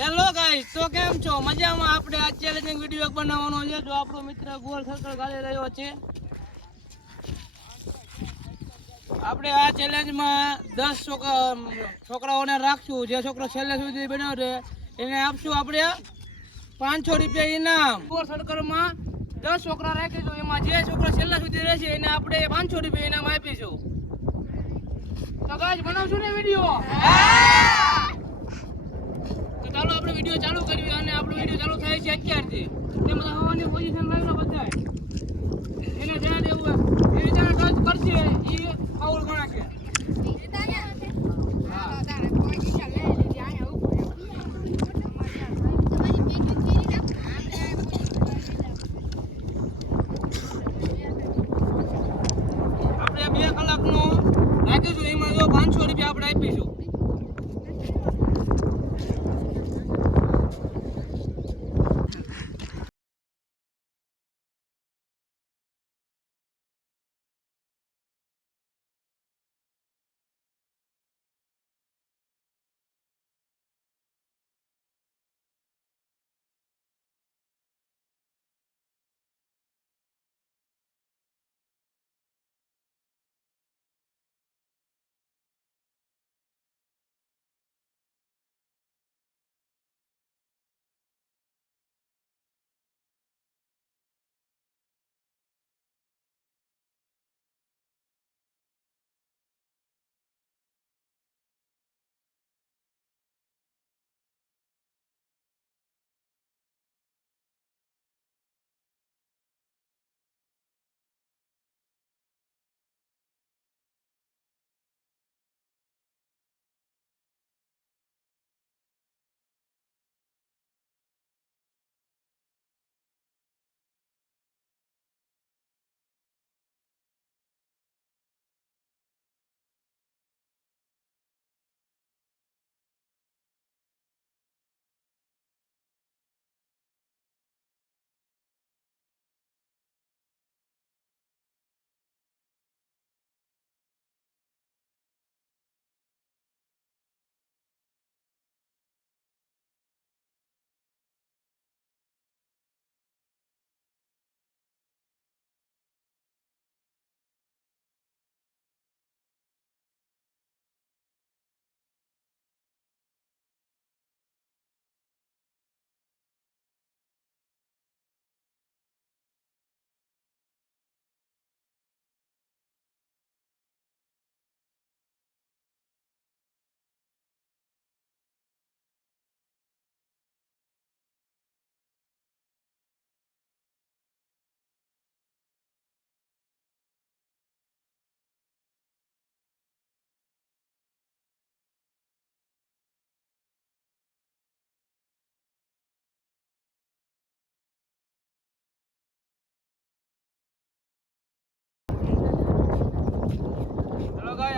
Hello guys, તો કેમ છો? મજામાં? આપણે આ ચેલેન્જિંગ વિડિયો બનાવવાનો છે. જો આપણો મિત્ર ગોળ સર્કલ ગાળી રહ્યો છે. આપણે આ ચેલેન્જમાં 10 છોકરાઓને રાખશું. જે છોકરો છેલ્લે સુધી બનાવશે એને આપશું આપણે 500 રૂપિયા ઇનામ. ગોળ સર્કલમાં 10 છોકરા રાખીશું. એમાં જે છોકરો છેલ્લા સુધી રહેશે એને આપણે 500 રૂપિયા ઇનામ આપીશું. તો ગાઈસ, બનાવશું ને વિડિયો? ચાલો આપણે વિડિયો ચાલુ કરીએ. અને આપણો વિડિયો ચાલુ થાય છે અત્યારથી. તેમાં હવાની પોઝિશન લાવીને બધાય એને ધ્યાન દેવું એ રીતના ટચ કરશે એ ફાઉલ ગણાશે. આપણે 2 કલાકનો રાખીશું. એમાં જો 500 રૂપિયા આપણે આપીશું.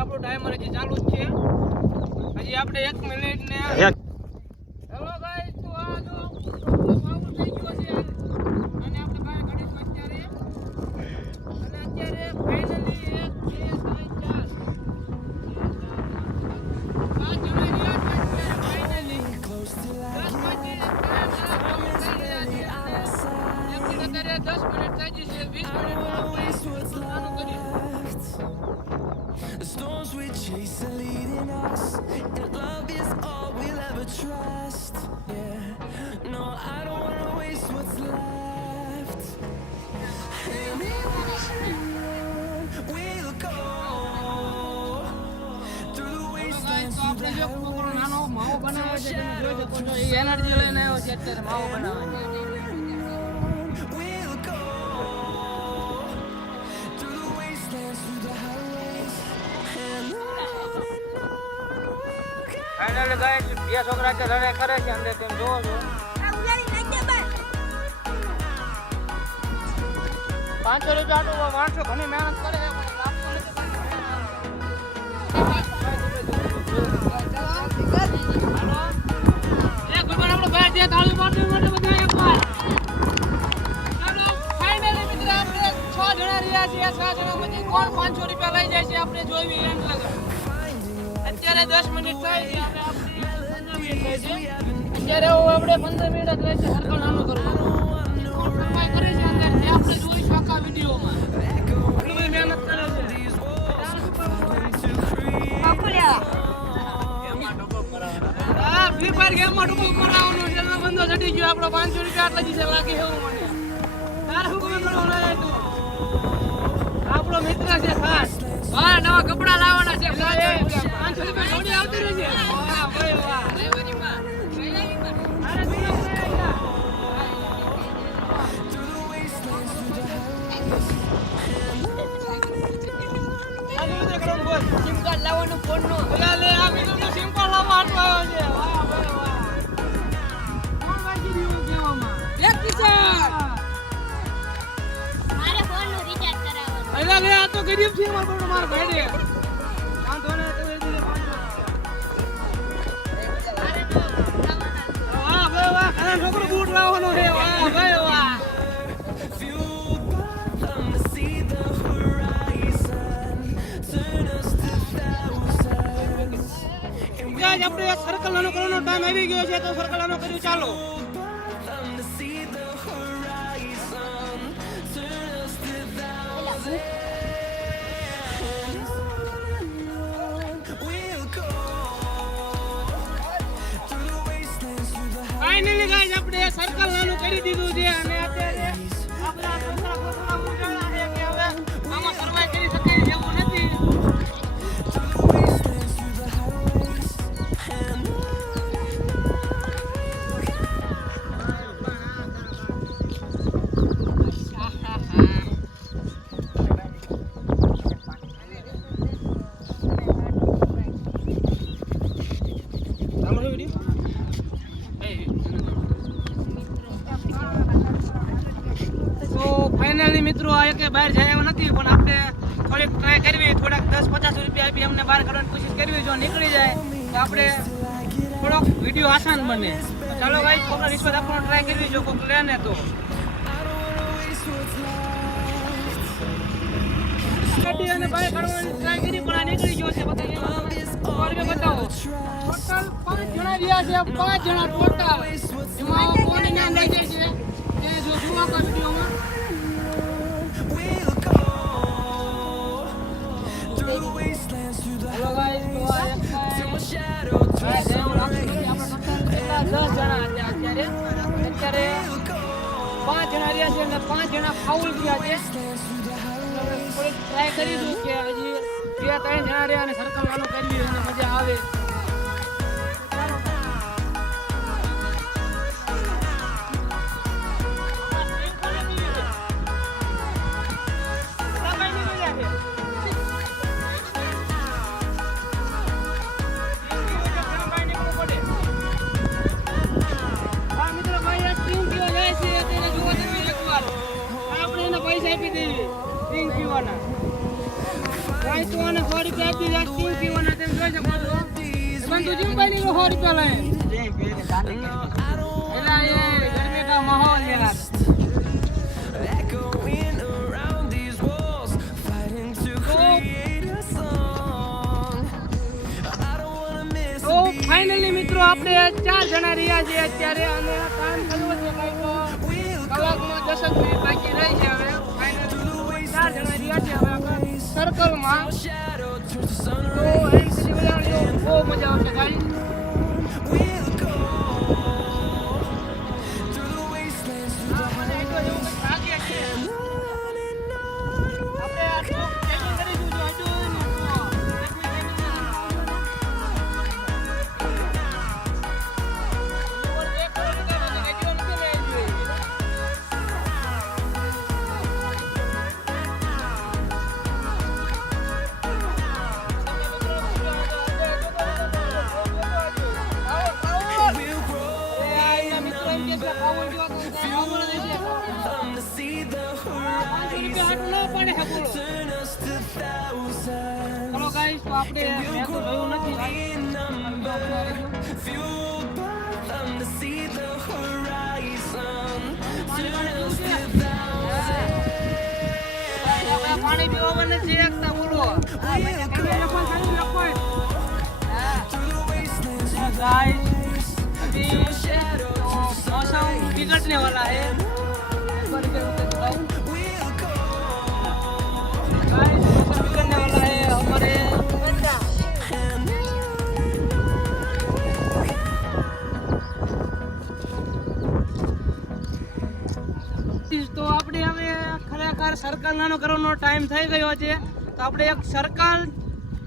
આપણો ટાઈમર હજી ચાલુ જ છે. હજી આપણે 1 મિનિટ ને હેલો ગાઈસ, તો આ જો ફાઉલ થઈ ગયો છે અને આપણે બહાર કાઢીશું અત્યારે. અને અત્યારે ફાઇનલી 1 2 3 4 5 જણા રહ્યા છે. ફાઇનલી 10 વાગે અત્યારે 10 મિનિટ થઈ જશે. 20 મિનિટમાં આપણે ચાલુ કરીશું. The storms we chase are leading us, and love is all we'll ever trust. Yeah, no, I don't wanna waste what's left. And even if we'll go through the wastelands, through the highways. નાનો માવો બનાવવા છે. તમે જોઈ શકો છો એ energy લઈને આવ્યો છે અત્યારે માવો બનાવવાની. We'll go through the wastelands, through the highways, and finally guys, 2 છોકરા કે લડાઈ કરે છે અંદર. તમે જોવો છો 500 રૂપિયા માણસો ઘણી મહેનત કરે છે પણ આપતો નથી. એક ભગવાન આપણો ભાઈ જે તાળી મારવા માટે બધા એકવાર. ચાલો ફાઇનલી મિત્ર, આપણે 6 જણા રહ્યા છીએ. 6 જણામાંથી કોણ 500 રૂપિયા લઈ જાય છે આપણે જોઈવી એન્ડ લગા. અત્યારે 10 મિનિટ થઈ છે. આપણે 15 મિનિટ થઈ છે. અત્યારે આપણે 15 મિનિટ જ રહેશે સર્કલ નાનું કરવું સફાઈ કરે છે અંદર તે આપણે જોઈશું આખા વિડીયોમાં એટલી મહેનત કરે છે હા ફ્રી ફાયર ગેમમાં ટુકડો કરાવવાનો છે એનો બંધો ચડી ગયો આપણો 500 રૂપિયા આટલા દીધે લાગે એવું મને તાર શું કરવાનો છે તું આપણો મિત્ર છે ખાસ હા નવા કપડા લાવવાના છે 500 રૂપિયા જોડી આવતી રહેશે વાહ ભાઈ વાહ લેવાની માં અરે સિમ કાર્ડ લાવવાનું ફોન નો લે આ બીજું તો સિમ કાર્ડ લાવવા આટલો આવ્યો છે વાહ ભાઈ વાહ કોણ વાંચી રહ્યું કેવામાં એક કિશન મારે ફોન નું રિચાર્જ કરાવવાનું અલા લે આ તો ગરીબ છે મારો બડો માર ભાઈ દે વાંધો ને તો એ દીધે 500 વાહ ભાઈ વાહ ખાના છોકરો બૂટ લાવવાનો છે વાહ ભાઈ વાહ ગાઈસ આપણે એક સર્કલ નાનો કરવાનો ટાઈમ આવી ગયો છે તો સર્કલ નાનો કર્યું ચાલો ફાઇનલી ગાઈસ આપણે સર્કલ નાનું કરી દીધું છે અને અત્યારે આપણા છોકરા ઉજાળા છે કે હવે આમાં સર્વાઈવ કરી શકે એવું નથી ફાઇનલી મિત્રો આ કે બહાર જાય એવો નથી પણ આપણે થોડીક ટ્રાય કરવી થોડાક 10-50 રૂપિયા આપી અમને બહાર કાઢવાની કોશિશ કરવી જો નીકળી જાય તો આપણે થોડોક વિડીયો આસાન બને ચાલો ભાઈ કોકને રિશ્વત આપવાનો ટ્રાય કરવી જો કોક લે ને તો ગાડી અને બહાર કાઢવાની ટ્રાય કરી પણ આ નીકળી ગયો છે બતાવો ટોટલ 5 જણા રહ્યા છે 5 જણા ટોટલ એમાં કોને નામ લઈ જાય છે એ જો જોવા કા વિડીયોમાં હેલો ગાઈસ તો આ એક ભાઈ દેવ રાખી આપણે ટોટલ 10 જણા હતા અત્યારે 5 જણા રહ્યા છે અને 5 જણા ફાઉલ ગયા છે થોડી ટ્રાય કરી દઉં કે હજી 2-3 જણા રહ્યા અને સર્કલ નાનું કરવી અને મજા આવે પૈસા આપી દેવી સ્ટિંગ પીવાના ગાય તો આને 100 રૂપિયા આપી દે સ્ટિંગ પીવાના તેમ જોઈ શકો છો બંધુ જીમબાની 100 રૂપિયા લાય એલા એ ગરમી કા માહોલ યાર તો ફાઇનલી મિત્રો આપણે 4 જણા રહ્યા છે અત્યારે અને કામ થયું છે કઈક કલાકમાં 10 મિનિટ બાકી રહી છે હવે ફાઇનલી 4 જણા રહ્યા છે હવે આપણે સર્કલમાં તો એમ સુધી બોલાવજો બહુ મજા આવશે ગાઈસ ચલો ગાઈસ તો આપણે મેં તો જોયું નથી પાણી પીવા નથી એકતા બોલો ગાઈસ बिगड़ने वाला है। एक बार इधर उधर दिखाओ। गाइस मौसम बिगड़ने वाला है हमारे बंदा। તો આપણે હવે ખરેખર સર્કલ નાનો કરવાનો ટાઈમ થઈ ગયો છે, તો આપણે એક સર્કલ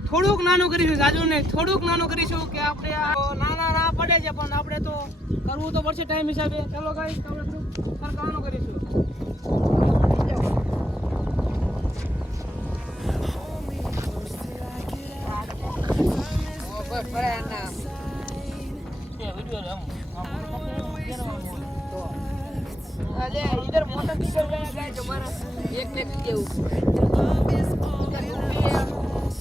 થોડુંક નાનું કરીશું, જાજુ નહીં, થોડુંક નાનું કરીશું કે આપણે નાના ના પડે છે, પણ આપણે તો કરવું તો પડશે ટાઈમ હિસાબે. ચાલો ગાઈસ આપણે સર્કલ નાનું કરીશું. अरे इधर मोटर निकल गया गाइस हमारा, एक ने देऊ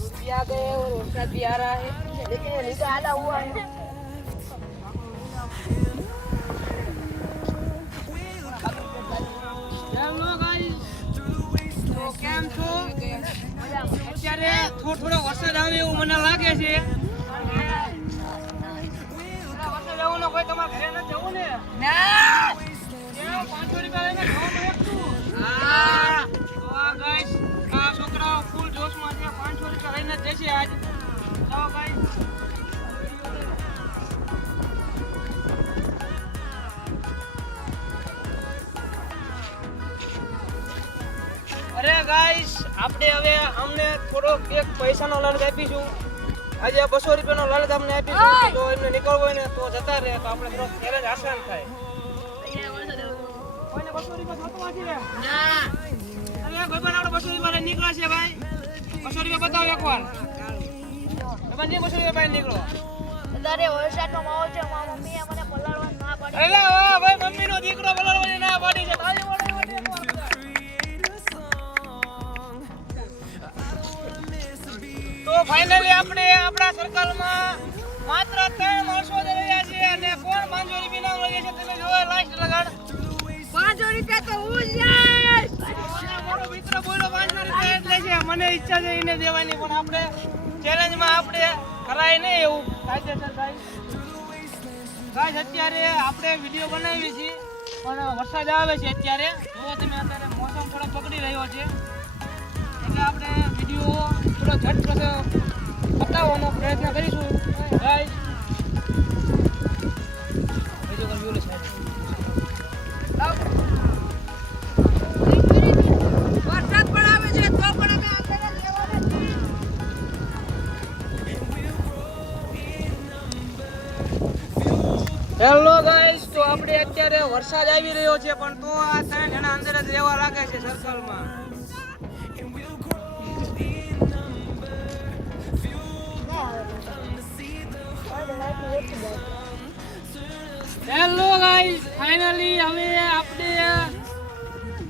रुपया गए और उसका भी आ रहा है, लेकिन ये नीचे आला हुआ है. हेलो गाइस, તો કેમ છો? અત્યારે થોડો વરસાદ આવે એવું મને લાગે છે. વરસાદ આવવાનો કોઈ તમારે ઘરે નથી જવું ને? ના, 500 રૂપિયા લઈને ખાવાનું એકઠું. હા તો આ ગાઈસ આ છોકરાઓ ફૂલ જોશમાં છે, 500 રૂપિયા લઈને જ જશે આજ. ચાલો ગાઈસ. અરે ગાઈસ આપણે હવે અમને થોડો એક પૈસાનો લાલચ આપીશું. આજે 200 રૂપિયાનો લાલચ અમને આપીશું, તો એમને નીકળવું હોય ને તો જતા રહે, તો આપણે થોડો ચેલેન્જ આસાન થાય. કોઈને 200 રૂપિયા થતું હશે? ના. અરે ભગવાન આપણે 200 રૂપિયા લઈને નીકળ્યા છે ભાઈ. 200 રૂપિયા બતાવો એકવાર. ભગવાન જે 200 રૂપિયા ભાઈ નીકળો. અત્યારે વરસાદનો માહોલ છે, મારા મમ્મીએ મને પલાળવા ના પાડી. અરે વાહ ભાઈ, મમ્મીનો દીકરો પલાળવાની ના પાડી છે. તાળી પાડો તો ફાઇનલી આપણે આપણા સર્કલમાં માત્ર 3 માણસો જ રહ્યા છે, અને કોણ 500 રૂપિયા ના લઈએ છે તમે જોવો. લાસ્ટ લગાડ 500 રૂપિયા તો હું જ લઈશ. મારો મિત્ર બોલો 500 રૂપિયા એટલે છે, મને ઈચ્છા છે એને દેવાની, પણ આપણે ચેલેન્જમાં આપણે કરાય નહીં એવું કાયદેસર થાય. ગાઈસ અત્યારે આપણે વિડીયો બનાવી છે, પણ વરસાદ આવે છે અત્યારે. જો તમે અત્યારે મોસમ થોડો બગડી રહ્યો છે, એટલે આપણે વિડીયો થોડો ઝટપટ બતાવવાનો પ્રયત્ન કરીશું. ગાઈસ બીજો કોઈ બોલે સાહેબ વરસાદ પણ આવે છે, તો પણ અમે અંદર લેવાના છીએ. હેલો ગાઈસ, તો આપણે અત્યારે વરસાદ આવી રહ્યો છે, પણ તો આ 3 જણા અંદર જ રહેવા લાગે છે સર્કલમાં. હેલો ગાઈસ, ફાઇનલી હવે આપણે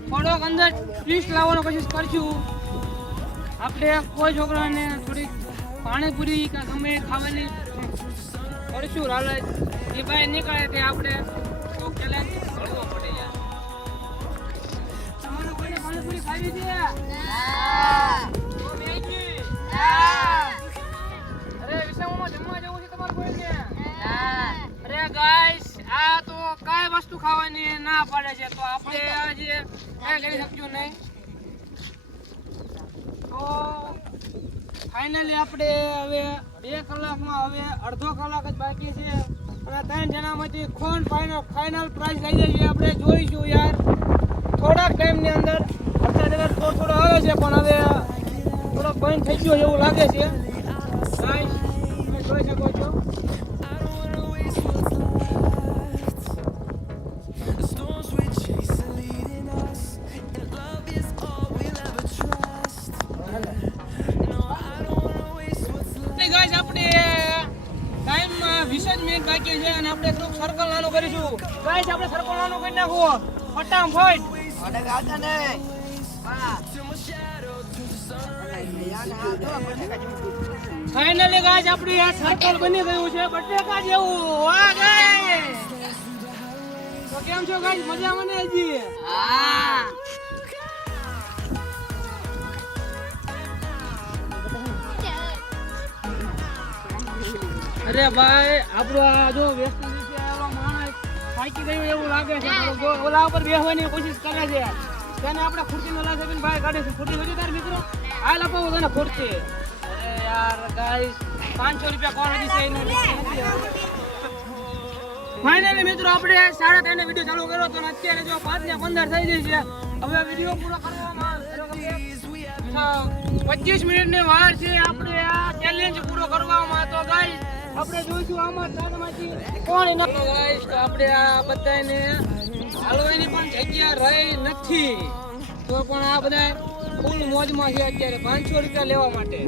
થોડોક અંદર ટ્વિસ્ટ લાવવાનો કોશિશ કરશું. આપણે કોઈ છોકરાને થોડીક પાણીપુરી કે ગમે ખાવાની કરશું લાલચ, એ ભાઈ નીકળે તે આપણે તો ચેલેન્જ કરવો પડે યાર. તમારે કોઈને પાણીપુરી ખાવી છે? ના. તો મેગી? ના. અરે વિશામમાં જમવા જવું છે તમારે કોઈને? ના. અરે ગાઈસ આ તો કાઈ વસ્તુ ખાવાની ના પાડે છે, તો આપણે આજે કઈ કરી શકશું નહીં. તો ફાઇનલી આપણે હવે 2 કલાકમાં હવે અડધો કલાક જ બાકી છે, અને 3 જણામાંથી કોણ ફાઇનલ પ્રાઇઝ લઈ જાય છે આપણે જોઈશું યાર થોડાક ટાઈમની અંદર. અત્યારે થોડો આવે છે, પણ હવે થોડો પોઈન્ટ થઈ ગયો એવું લાગે છે. ગાઈસ તમે જોઈ શકો છો. The storms we chase are leading us, and love is all we'll ever trust. No, I don't wanna waste what's left. Guys આપણે ટાઈમમાં 20 જ મિનિટ બાકી છે, અને આપણે થોડુંક સર્કલ નાનું કરીશું. ગાઈસ આપણે સર્કલ નાનું કરી નાખો ફટાફટ. ફાઇનલી ગાઈસ આપણી આ સર્કલ બની ગયું છે બટેકા જેવું. વાહ ગાઈસ, તો કેમ છો ગાઈસ, મજામાં ને હજી? હા. અરે ભાઈ આપણો આ જો વેસ્ટ ઇન્ડિઝ આવેલો માણસ થાકી ગયું એવું લાગે છે જો ઓલા ઉપર બેસવાની કોશિશ કરે છે તેને આપણે ખુરશીનો લાભ આપીને બહાર કાઢે છે ખુરશી જોઈ તાર મિત્રો આ લપાવું તને ખુરશી અરે યાર ગાઈસ 500 રૂપિયા કોણ હજી છે એનું ફાઇનલી મિત્રો આપણે 3:30 ને વિડિયો ચાલુ કર્યો તો અને અત્યારે જો 5 ને 15 થઈ ગઈ છે હવે વિડિયો પૂરો કરવામાં 25 મિનિટની વાર છે આપણે આ ચેલેન્જ પૂરો કરવામાં તો ગાઈસ આપણે જોઈશું આમાં ચારમાંથી કોણ એના ગાઈસ તો આપણે આ બધાને હાલવાની પણ જગ્યા રહી નથી તો પણ આ બધા ફૂલ મોજમાં છે અત્યારે 500 રૂપિયા લેવા માટે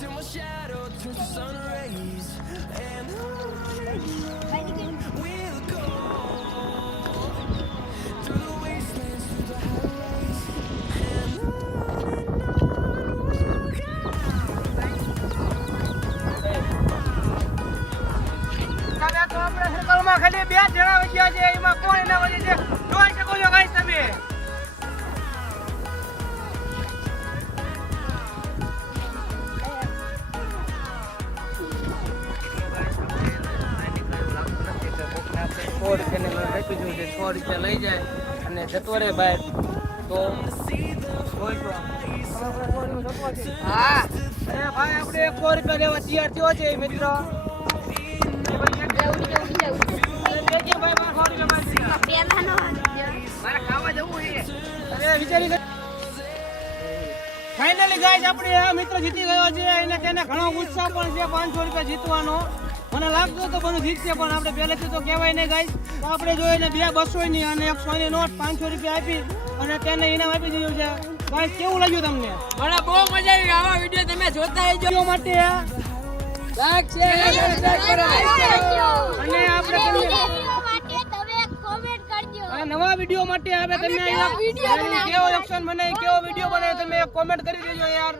Till my shadow turns to sun rays, and we'll go through the wastelands, through the highways, and we'll go. હવે તો આપણે સર્કલમાં ખાલી 2 જણા વચ્ચે છે એમાં કોણ એના વચ્ચે છે જોઈ શકો છો ગાઈસ તમે ₹100 લઈ જાય અને જતો રહે બહાર તો હા ભાઈ આપણે ₹100 લેવા તૈયાર થયો છે મિત્રો ફાઇનલી ગાઈસ આપણે આ મિત્ર જીતી ગયો છે અને તેને ઘણો ઉત્સાહ પણ છે 500 રૂપિયા જીતવાનો મને લાગતું તો બધું જીતશે પણ આપણે પહેલેથી તો કહેવાય નહીં ગાઈસ તો આપણે જોઈને 200 ની અને 100 ની નોટ 500 રૂપિયા આપી અને તેને ઇનામ આપી દીધું છે ગાઈસ કેવું લાગ્યું તમને મને બહુ મજા આવી આવા વિડિયો તમે જોતા રહેજો માટે લાઈક શેર અને આપણે અને નવા વિડિયો માટે હવે તમે કેવો ઓપ્શન બને કેવો વિડિયો બને તમે કોમેન્ટ કરી દેજો યાર